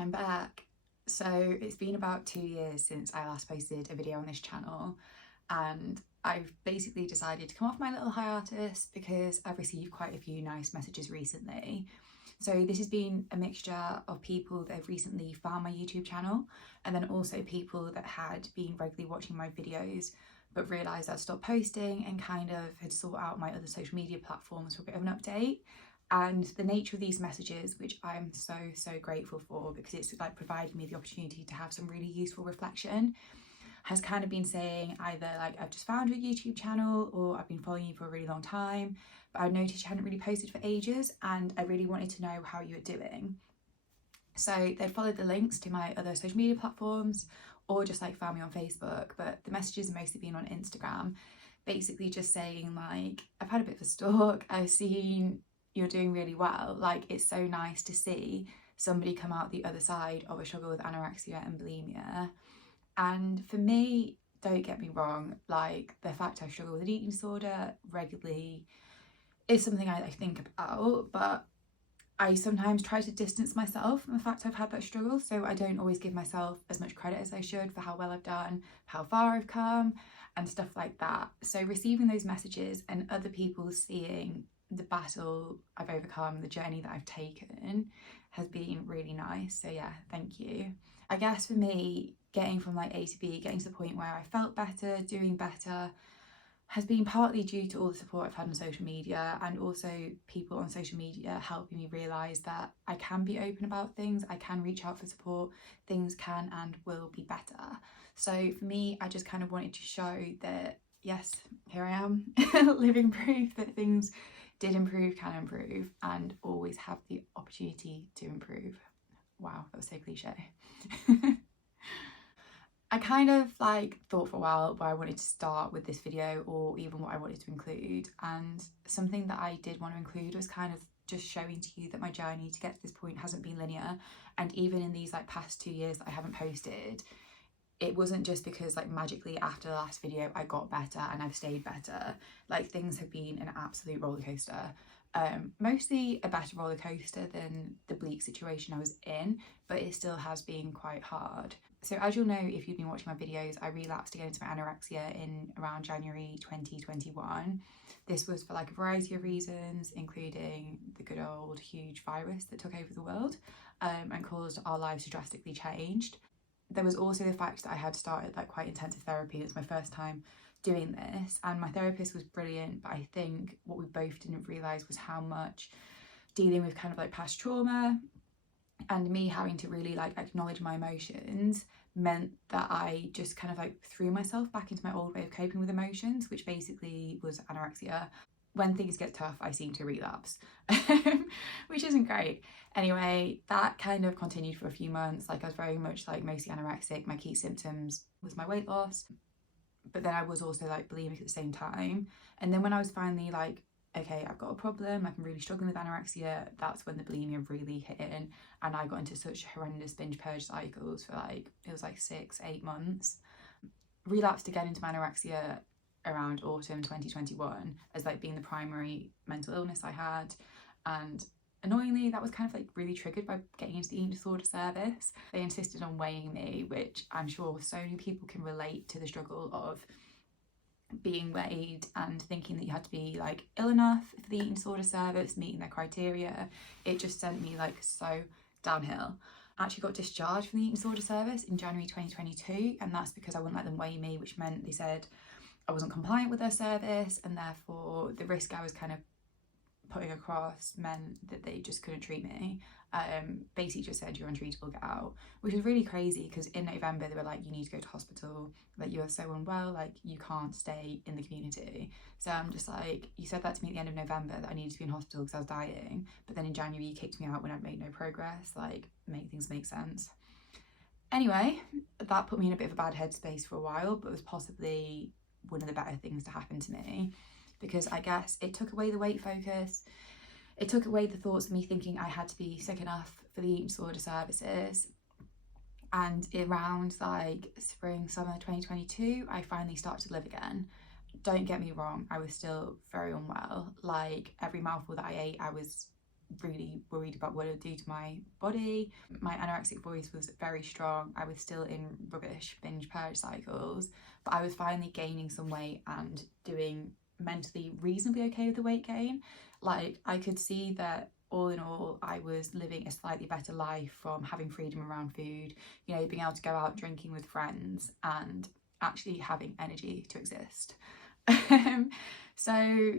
I'm back. So it's been about 2 years since I last posted a video on this channel, and I've basically decided to come off my little hiatus because I've received quite a few nice messages recently. So this has been a mixture of people that have recently found my YouTube channel, and then also people that had been regularly watching my videos but realised I'd stopped posting and kind of had sought out my other social media platforms for a bit of an update. And the nature of these messages, which I'm so grateful for, because it's like provided me the opportunity to have some really useful reflection, has kind of been saying either like, I've just found your YouTube channel, or I've been following you for a really long time, but I noticed you hadn't really posted for ages and I really wanted to know how you were doing. So they'd followed the links to my other social media platforms or just like found me on Facebook, but the messages have mostly been on Instagram, basically just saying like, I've had a bit of a stalk, I've seen you're doing really well, like it's so nice to see somebody come out the other side of a struggle with anorexia and bulimia. And for me, don't get me wrong, like the fact I struggle with an eating disorder regularly is something I think about, but I sometimes try to distance myself from the fact I've had that struggle, so I don't always give myself as much credit as I should for how well I've done, how far I've come and stuff like that. So receiving those messages and other people seeing the battle I've overcome, the journey that I've taken, has been really nice. So yeah, thank you. I guess for me, getting from like A to B, getting to the point where I felt better, doing better, has been partly due to all the support I've had on social media, and also people on social media helping me realise that I can be open about things, I can reach out for support, things can and will be better. So for me, I just kind of wanted to show that yes, here I am, living proof that things did improve, can improve, and always have the opportunity to improve. Wow, that was so cliche. I kind of like thought for a while where I wanted to start with this video, or even what I wanted to include, and something that I did want to include was kind of just showing to you that my journey to get to this point hasn't been linear. And even in these like past 2 years that I haven't posted, it wasn't just because like magically after the last video I got better and I've stayed better. Like things have been an absolute roller coaster. Mostly a better roller coaster than the bleak situation I was in, but it still has been quite hard. So as you'll know if you've been watching my videos, I relapsed again into my anorexia in around January 2021. This was for like a variety of reasons, including the good old huge virus that took over the world and caused our lives to drastically change. There was also the fact that I had started like quite intensive therapy. It was my first time doing this, and my therapist was brilliant, but I think what we both didn't realise was how much dealing with kind of like past trauma and me having to really like acknowledge my emotions meant that I just kind of like threw myself back into my old way of coping with emotions, which basically was anorexia. When things get tough, I seem to relapse, which isn't great. Anyway, that kind of continued for a few months. Like I was very much like mostly anorexic. My key symptoms was my weight loss, but then I was also like bulimic at the same time. And then when I was finally like, okay, I've got a problem, like I'm really struggling with anorexia, that's when the bulimia really hit in, and I got into such horrendous binge purge cycles for like, it was like 6-8 months. Relapsed again into my anorexia around autumn 2021 as like being the primary mental illness I had, and annoyingly that was kind of like really triggered by getting into the eating disorder service. They insisted on weighing me, which I'm sure so many people can relate to the struggle of being weighed and thinking that you had to be like ill enough for the eating disorder service, meeting their criteria. It just sent me like so downhill. I actually got discharged from the eating disorder service in January 2022, and that's because I wouldn't let them weigh me, which meant they said I wasn't compliant with their service, and therefore the risk I was kind of putting across meant that they just couldn't treat me. Basically just said, you're untreatable, get out, which was really crazy because in November they were like, you need to go to hospital, like you are so unwell, like you can't stay in the community. So I'm just like, you said that to me at the end of November that I needed to be in hospital because I was dying, but then in January you kicked me out when I'd made no progress. Like, make things make sense. Anyway, that put me in a bit of a bad headspace for a while, but was possibly one of the better things to happen to me, because I guess it took away the weight focus. It took away the thoughts of me thinking I had to be sick enough for the eating disorder services. And around like spring, summer 2022, I finally started to live again. Don't get me wrong, I was still very unwell. Like every mouthful that I ate, I was really worried about what it would do to my body. My anorexic voice was very strong. I was still in rubbish binge purge cycles, but I was finally gaining some weight and doing mentally reasonably okay with the weight gain. Like, I could see that all in all, I was living a slightly better life from having freedom around food, you know, being able to go out drinking with friends and actually having energy to exist. So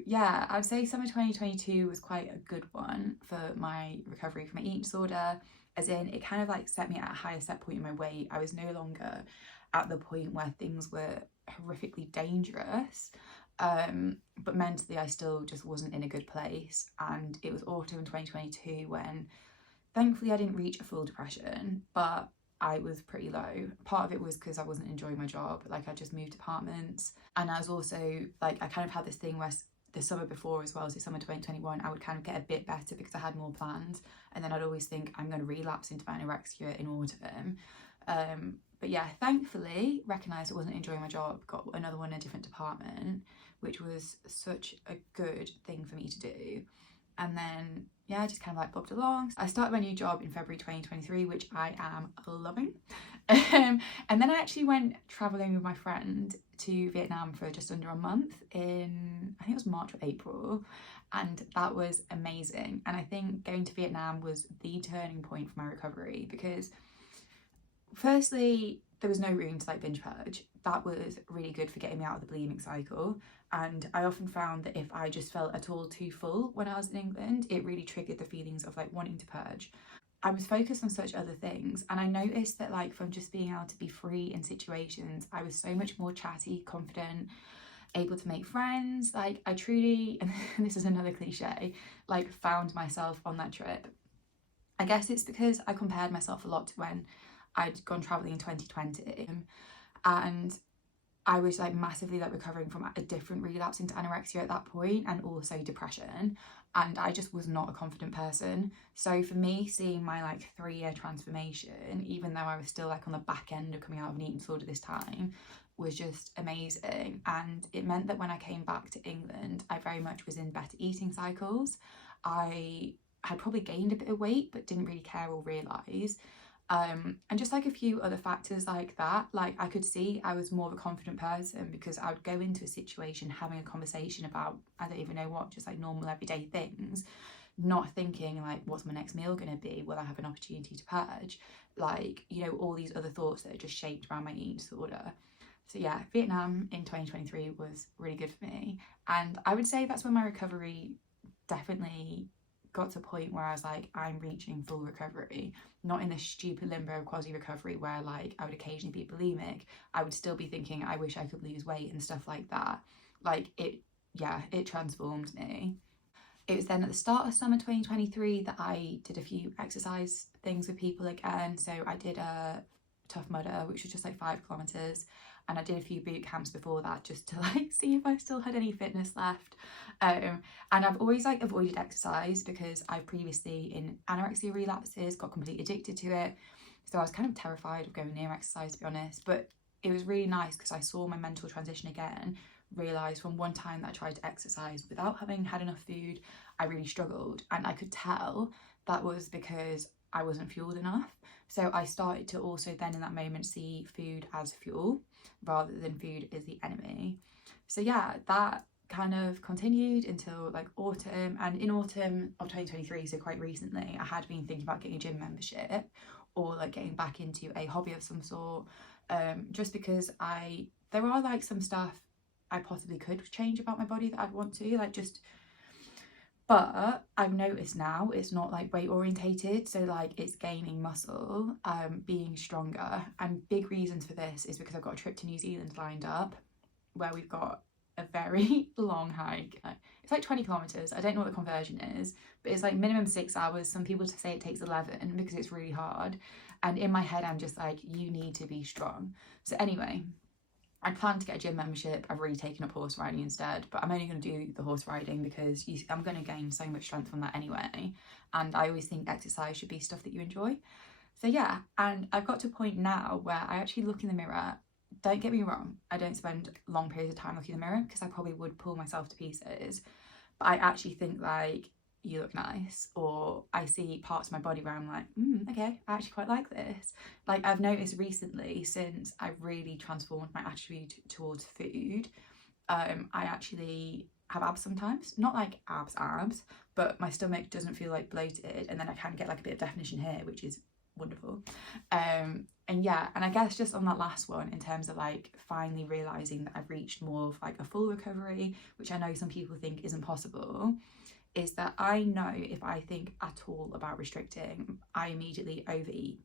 yeah, I'd say summer 2022 was quite a good one for my recovery from my eating disorder, as in it kind of like set me at a higher set point in my weight. I was no longer at the point where things were horrifically dangerous, but mentally I still just wasn't in a good place. And it was autumn 2022 when thankfully I didn't reach a full depression, but I was pretty low. Part of it was because I wasn't enjoying my job. Like, I just moved apartments, and I was also like, I kind of had this thing where the summer before as well, so summer 2021, I would kind of get a bit better because I had more plans, and then I'd always think I'm going to relapse into my anorexia in autumn. But yeah, thankfully recognised I wasn't enjoying my job, got another one in a different department, which was such a good thing for me to do. And then yeah, just kind of like bobbed along. I started my new job in February 2023, which I am loving. And then I actually went traveling with my friend to Vietnam for just under a month in, I think it was March or April, and that was amazing. And I think going to Vietnam was the turning point for my recovery, because firstly, there was no room to like binge purge. That was really good for getting me out of the bulimic cycle. And I often found that if I just felt at all too full when I was in England, it really triggered the feelings of like wanting to purge. I was focused on such other things, and I noticed that like from just being able to be free in situations, I was so much more chatty, confident, able to make friends. Like, I truly, and this is another cliche, like found myself on that trip. I guess it's because I compared myself a lot to when I'd gone travelling in 2020, and I was like massively like recovering from a different relapse into anorexia at that point, and also depression, and I just was not a confident person. So for me, seeing my like 3-year transformation, even though I was still like on the back end of coming out of an eating disorder this time, was just amazing. And it meant that when I came back to England, I very much was in better eating cycles. I had probably gained a bit of weight but didn't really care or realise. And just like a few other factors like that, like I could see I was more of a confident person because I would go into a situation having a conversation about, I don't even know what, just like normal everyday things, not thinking like, what's my next meal going to be? Will I have an opportunity to purge? Like, you know, all these other thoughts that are just shaped around my eating disorder. So yeah, Vietnam in 2023 was really good for me. And I would say that's when my recovery definitely got to a point where I was like, I'm reaching full recovery, not in this stupid limbo of quasi recovery where like I would occasionally be bulimic. I would still be thinking I wish I could lose weight and stuff like that. Like, it transformed me. It was then at the start of summer 2023 that I did a few exercise things with people again. So I did a Tough Mudder, which was just like 5 kilometers, and I did a few boot camps before that just to like see if I still had any fitness left. And I've always like avoided exercise because I've previously in anorexia relapses got completely addicted to it, so I was kind of terrified of going near exercise, to be honest. But it was really nice because I saw my mental transition again, realised from one time that I tried to exercise without having had enough food, I really struggled, and I could tell that was because I wasn't fueled enough. So I started to also then in that moment see food as fuel rather than food as the enemy. So yeah, that kind of continued until like autumn, and in autumn of 2023, so quite recently, I had been thinking about getting a gym membership or like getting back into a hobby of some sort, just because there are like some stuff I possibly could change about my body that I'd want to like just, but I've noticed now it's not like weight orientated, so like it's gaining muscle, being stronger. And big reasons for this is because I've got a trip to New Zealand lined up where we've got a very long hike. It's like 20 kilometers. I don't know what the conversion is, but it's like minimum 6 hours. Some people say it takes 11 because it's really hard. And in my head, I'm just like, you need to be strong. So anyway, I planned to get a gym membership. I've already taken up horse riding instead, but I'm only going to do the horse riding because I'm going to gain so much strength from that anyway. And I always think exercise should be stuff that you enjoy. So yeah, and I've got to a point now where I actually look in the mirror. Don't get me wrong, I don't spend long periods of time looking in the mirror because I probably would pull myself to pieces. But I actually think like you look nice, or I see parts of my body where I'm like, okay, I actually quite like this. Like, I've noticed recently, since I've really transformed my attitude towards food, I actually have abs sometimes, not like abs, but my stomach doesn't feel like bloated, and then I can get like a bit of definition here, which is wonderful. And yeah, and I guess just on that last one, in terms of like finally realizing that I've reached more of like a full recovery, which I know some people think isn't possible, is that I know if I think at all about restricting, I immediately overeat.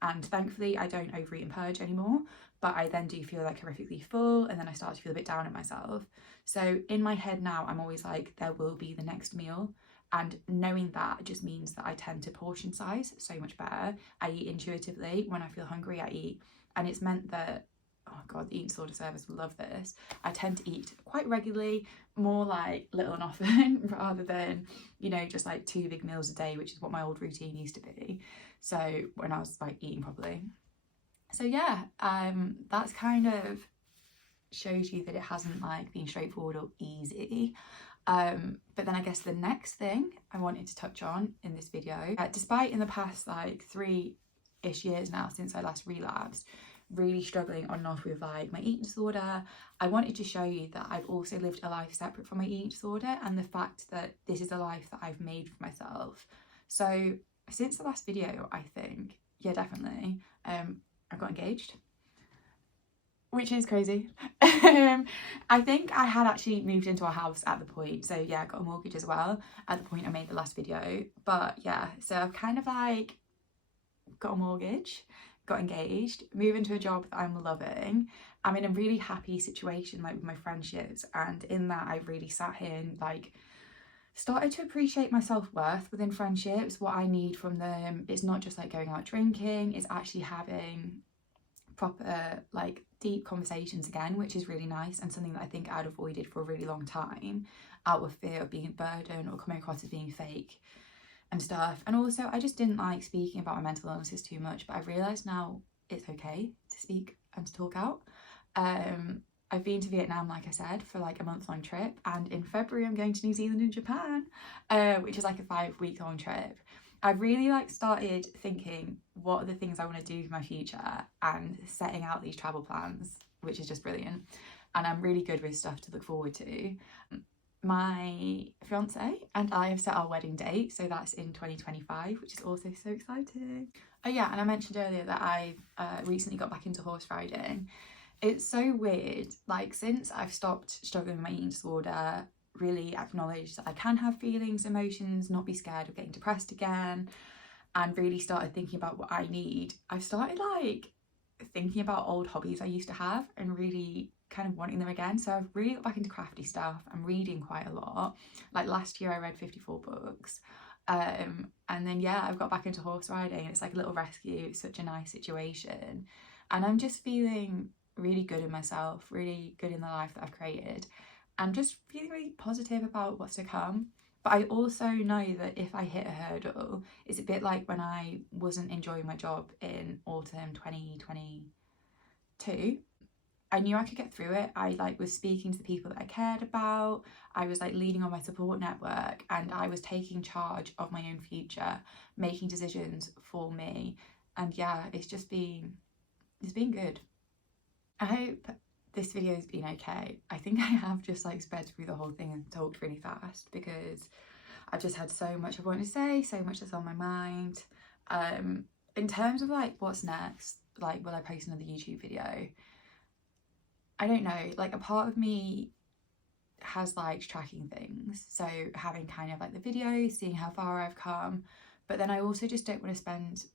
And thankfully I don't overeat and purge anymore, but I then do feel like horrifically full, and then I start to feel a bit down at myself. So in my head now, I'm always like, there will be the next meal. And knowing that just means that I tend to portion size so much better. I eat intuitively. When I feel hungry, I eat. And it's meant that, oh God, the eating disorder service will love this, I tend to eat quite regularly, more like little and often, rather than, you know, just like 2 big meals a day, which is what my old routine used to be. So when I was like eating properly. So yeah, that's kind of shows you that it hasn't like been straightforward or easy. But then I guess the next thing I wanted to touch on in this video, despite in the past like 3-ish years now since I last relapsed, really struggling on and off with like my eating disorder, I wanted to show you that I've also lived a life separate from my eating disorder, and the fact that this is a life that I've made for myself. So since the last video, I think, yeah, definitely, I got engaged, which is crazy. I think I had actually moved into our house at the point, so yeah, I got a mortgage as well at the point I made the last video. But yeah, so I've kind of like got a mortgage, got engaged, moved into a job that I'm loving. I'm in a really happy situation like with my friendships, and in that I've really sat here and like started to appreciate my self-worth within friendships, what I need from them. It's not just like going out drinking, it's actually having proper like deep conversations again, which is really nice, and something that I think I'd avoided for a really long time out of fear of being a burden or coming across as being fake and stuff. And also I just didn't like speaking about my mental illnesses too much, but I've realised now it's okay to speak and to talk out. I've been to Vietnam, like I said, for like a month-long trip, and in February I'm going to New Zealand and Japan, which is like a 5-week-long trip. I've really like started thinking what are the things I want to do for my future and setting out these travel plans, which is just brilliant. And I'm really good with stuff to look forward to. My fiance and I have set our wedding date, so that's in 2025, which is also so exciting. Oh yeah, and I mentioned earlier that I've recently got back into horse riding. It's so weird, like since I've stopped struggling with my eating disorder, really acknowledged that I can have feelings, emotions, not be scared of getting depressed again, and really started thinking about what I need, I've started like thinking about old hobbies I used to have and really kind of wanting them again. So I've really got back into crafty stuff. I'm reading quite a lot. Like last year I read 54 books. And then yeah, I've got back into horse riding, and it's like a little rescue. It's such a nice situation, and I'm just feeling really good in myself, really good in the life that I've created, and just feeling really positive about what's to come. But I also know that if I hit a hurdle, it's a bit like when I wasn't enjoying my job in autumn 2022. I knew I could get through it. I like was speaking to the people that I cared about. I was like leaning on my support network, and I was taking charge of my own future, making decisions for me. And yeah, it's been good. I hope this video has been okay. I think I have just like sped through the whole thing and talked really fast because I've just had so much I want to say, so much that's on my mind. In terms of like what's next, like will I post another YouTube video? I don't know, like a part of me has liked tracking things, so having kind of like the videos, seeing how far I've come, but then I also just don't want to spend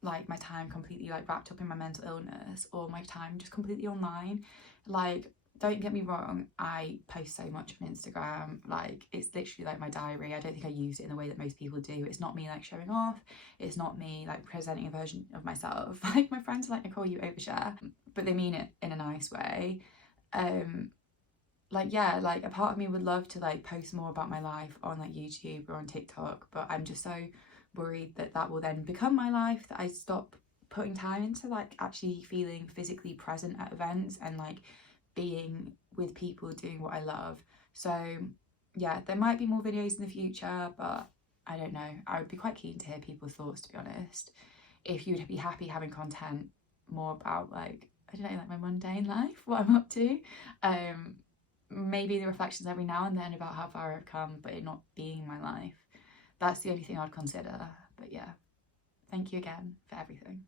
like my time completely like wrapped up in my mental illness, or my time just completely online. Like, don't get me wrong, I post so much on Instagram, like it's literally like my diary. I don't think I use it in the way that most people do. It's not me like showing off, it's not me like presenting a version of myself. Like my friends are like, Nicole, you overshare, but they mean it in a nice way. Like yeah, like a part of me would love to like post more about my life on like YouTube or on TikTok, but I'm just so worried that that will then become my life, that I stop putting time into like actually feeling physically present at events and like being with people doing what I love. So yeah, there might be more videos in the future, but I don't know. I would be quite keen to hear people's thoughts, to be honest. If you'd be happy having content more about, like, I don't know, like my mundane life, what I'm up to. Maybe the reflections every now and then about how far I've come, but it not being my life. That's the only thing I'd consider. But yeah, thank you again for everything.